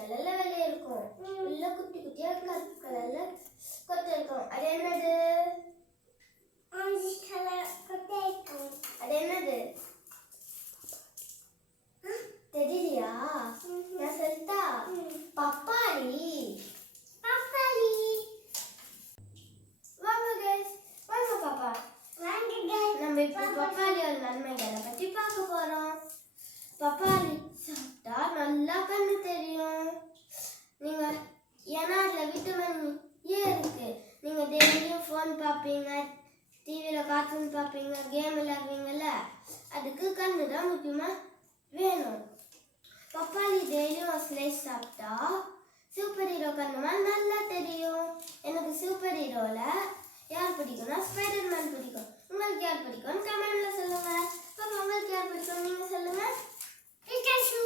கலர்ல வெளியே இருக்கும். உள்ள குட்டி குட்டியா கருப்பு கலர்ல கொட்டை இருக்கும். அது என்னது? ஆரஞ்சு கலர் கொட்டை இருக்கும். அது என்னது தெரியலையா? நான் சொல்லிட்டா? பப்பாளி. பப்பாளி. வாங்க கைஸ், வாங்க பாப்பா. வாங்க கைஸ். நம்ம இப்போ பப்பாளியோட நன்மைகளை பத்தி பார்க்க போறோம். பப்பாளி சாப்பிட்டா நல்லா கண்ணு தெரியும். நீங்க ஏன்னா அதுல விட்டமின் ஏ இருக்கு. நீங்க டெய்லியும் ஃபோன் பார்ப்பீங்க, டிவியில கார்ட்டூன் பார்ப்பீங்க, கேம் விளையாடுவீங்கல்ல, அதுக்கு கண்ணு தான் முக்கியமா வேணும். பப்பாளி டெய்லியும் ஒரு ஸ்லைஸ் சாப்பிட்டா சூப்பர் ஹீரோ கண்ணு மாதிரி நல்லா தெரியும். எனக்கு சூப்பர் ஹீரோல யார் பிடிக்கும்னா ஸ்பைடர்மேன் பிடிக்கும். உங்களுக்கு யார் பிடிக்கும் கமெண்ட்ல சொல்லுங்க. பாப்பா உங்களுக்கு யார் பிடிக்கும் நீங்க சொல்லுங்க. பிகாசு.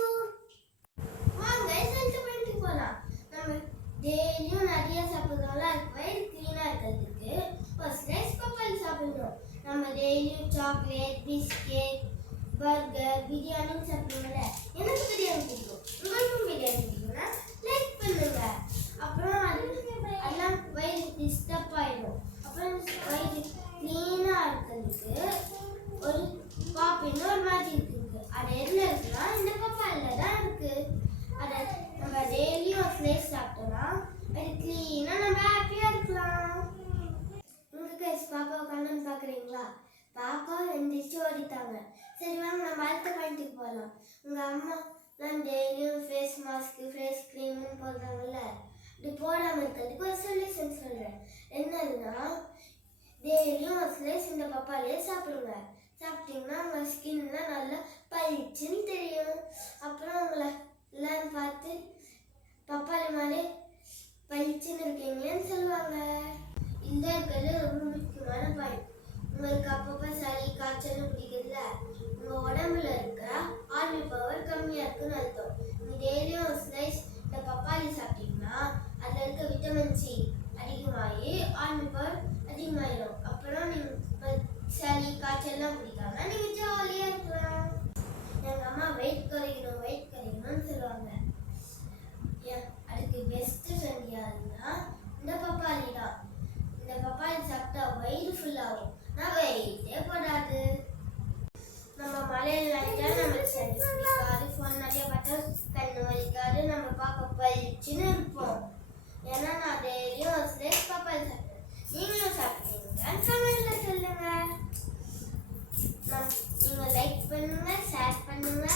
வாங்க செல்ஃபி பண்ணிட்டு போலாம். நம்ம டெய்லியும் நிறைய சாப்பிடுறோம்ல, வயிறு க்ளீனா இருக்கிறதுக்கு ஒரு ஸ்லைஸ் பப்பாளி சாப்பிடணும். நம்ம டெய்லியும் சாக்லேட், பிஸ்கெட், பர்கர், பிரியாணி சாப்பிடுவோம்ல. எனக்கு பிரியாணி பிடிக்கும், உங்களுக்கும் பிரியாணி பிடிக்கும்னா லைக் பண்ணுங்க. அப்புறம் அதெல்லாம் வயிறு டிஸ்டர்ப் ஆயிடும். அப்புறம் வயிறு க்ளீனா இருக்கிறதுக்கு ஒரு பாப்பின்னு ஒரு மாதிரி இருக்கு. அது எதுல இருக்குன்னா இந்த பப்பாளில தான் இருக்கு. அதை நம்ம டெய்லியும் ஒரு ஸ்லைஸ் சாப்பிட்டோம்னா அது க்ளீனா நம்ம ஹாப்பியா இருக்கலாம். உங்க கைஸ் பாப்பா கண்ணன் பாக்குறீங்களா? பாப்பா எந்திரிச்சு ஓடிட்டாங்க. சரி வாங்க நம்ம அடுத்த பாயிண்ட்டுக்கு போகலாம். உங்க அம்மா நான் டெய்லியும் ஃபேஸ் மாஸ்க், ஃபேஸ் க்ரீம்னு போடுறாங்கல்ல, இது போடாம இருக்கிறதுக்கு ஒரு சொல்யூஷன் சொல்றேன். என்னன்னா டெய்லியும் ஒரு ஸ்லைஸ் இந்த பப்பாளியை சாப்பிடுங்க. சாப்பிட்டீங்கன்னா உங்க ஸ்கின்லாம் நல்லா பளிச்சுன்னு தெரியும். அப்புறம் உங்களை எல்லாம் பார்த்து பப்பாளி மேலே பளிச்சுன்னு இருக்கீங்கன்னு சொல்லுவாங்க. இந்த இருக்கிறது ரொம்ப முக்கியமான பாயிண்ட். உங்களுக்கு அப்பப்போ சளி காய்ச்சல் பிடிக்குதுல, உங்க உடம்புல இருக்கிற ஆர்மி பவர் கம்மியா இருக்குன்னு அர்த்தம். நீங்க டெய்லியும் ஒரு ஸ்லைஸ் இந்த பப்பாளி சாப்பிட்டீங்கன்னா அதுல இருக்க விட்டமின் சி அதிகமாகி ஆர்மி பவர் அதிகமாயிடும். அப்புறம் நீங்க சளி காய்ச்சல்லாம் பிடிக்காம நீங்க ஜாலியா இருக்கலாம். எங்க அம்மா வெயிட் குறைக்கணும்னு சொல்லுவாங்க. அதுக்கு பெஸ்ட் ஃப்ரெண்ட் யாருன்னா இந்த பப்பாளி தான். இந்த பப்பாளி சாப்பிட்டா வயிறு ஃபுல் ஆகும். நான் வெயிட்டே போடாது. நம்ம மலையில நினைச்சா நம்ம சளி பிடிக்காது, ஃபோன் நிறைய பார்த்தா கண்ணு வலிக்காது, நம்ம பார்க்க பளிச்சுன்னு இருப்போம். ஏன்னா நான் டெய்லியும் ஒரு ஸ்லைஸ் பப்பாளி சாப்பிட்டேன். நீங்களும் சாப்பிட்டீங்க கமெண்ட்ல சொல்லுங்க. நீங்க லைக் பண்ணுங்க, ஷேர் பண்ணுங்க.